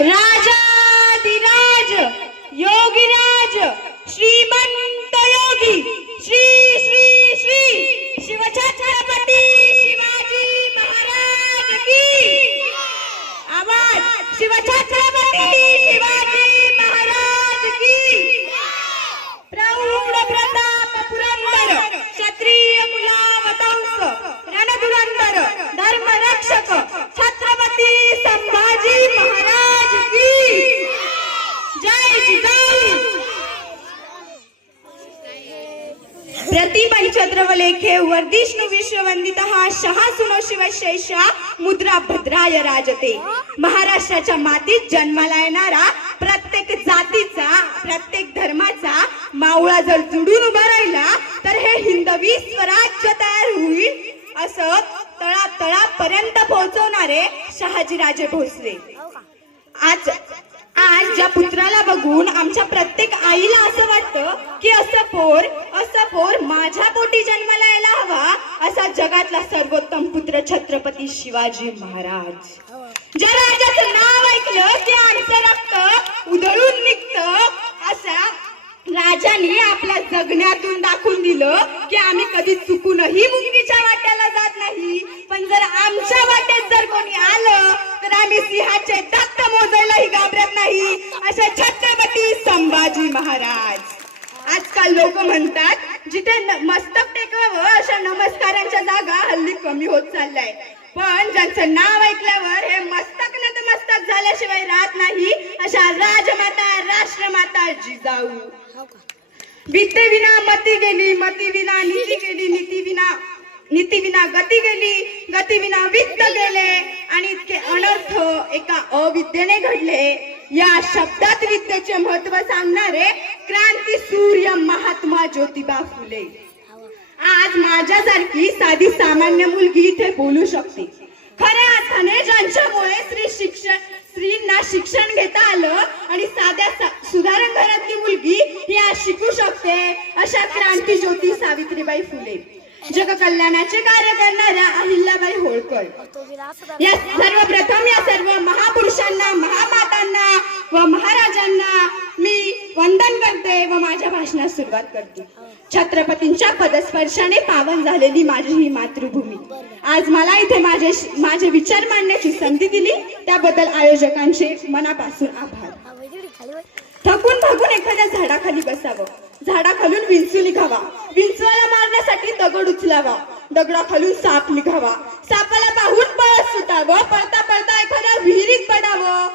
राजाधिराज योगीराज श्रीमंत योगी श्री श्री श्री शिवछत्रपती शिवाजी महाराज की आवाज शिवछत्रपती शिवाजी महाराज की प्रौढ प्रताप पुरंदर क्षत्रिय कुलावतंस रणधुरंदर धर्मरक्षक छत्रपती संभाजी महाराज की जय जिजाऊ। प्रतिपंचद्रवलेखे वर्धिष्णु विश्ववंदितः शहासुनो शिवशेषा मुद्रा भद्राय राजते। महाराष्ट्राच्या मातीत जन्माला येणारा प्रत्येक जातीचा प्रत्येक धर्माचा मावळा जर जुडून उभा राहिला तर हे हिंदवी स्वराज्य तयार होईल असं तळापर्यंत पोहोचवणारे शहाजीराजे भोसले। आज ज्या पुत्राला बघून आमच्या प्रत्येक आईला असं वाटतं की असं पोर माझ्या पोटी जन्माला यायला हवा असा जगातला सर्वोत्तम पुत्र छत्रपती शिवाजी महाराज। ज्या राजाचं नाव ऐकलं की आमचं रक्त उधळून निघतं असा राजाने आपल्या जगण्यातून दाखवून दिलं की आम्ही कधी चुकूनही मुंगीच्या वाट्याला जात नाही, पण जर आमच्या वाटेत जर कोणी आलं तर आम्ही सिंहाचे दात मोजायलाही घाबरत नाही असे छत्रपती संभाजी महाराज। आजकाल लोक म्हणतात जिथे मस्तक टेकावं अशा नमस्कारांच्या जागा हल्ली कमी होत चाललाय, पण ज्यांचं नाव ऐकल्यावर हे मस्तक नतमस्तक झाल्याशिवाय राहत नाही अशा राजमाता राष्ट्रमाता जिजाऊ। विद्येविना मती गेली, मती विना नीती गेली, नीती विना गती गेली, गती विना वित्त गेले आणि इतके अनर्थ एका अविद्येने घडले। या शब्दात विद्येचे महत्व सांगणारे क्रांती सूर्य महात्मा ज्योतिबा फुले। आज माझ्यासारखी साधी सामान्य मुलगी इथे बोलू शकते। खऱ्या अर्थाने ज्यांच्यामुळे स्त्रींना शिक्षण घेता आलं आणि साध्या सुधारण घरातली मुलगी ही आज शिकू शकते अशा क्रांती ज्योती सावित्रीबाई फुले। जगकल्याणाचे कार्य करणाऱ्या अहिल्याबाई होळकर। या सर्वप्रथम या सर्व महापुरुषांना महामातांना व महाराजांना मी वंदन करते व माझ्या भाषणास सुरुवात करते। छत्रपतींच्या पदस्पर्शाने पावन झालेली माझी ही मातृभूमी। आज मला इथे माझे विचार मांडण्याची संधी दिली त्याबद्दल आयोजकांचे मनापासून आभार। थकून भागून एखाद्या झाडाखाली बसावं, झाडाखालून विंचू निघावा, विंचूला मारण्यासाठी दगड उचलावा, दगडाखालून साप निघावा, सापाला पाहून पळत सुटावं, पळता पळता एखाद्या विहिरीत पडावं।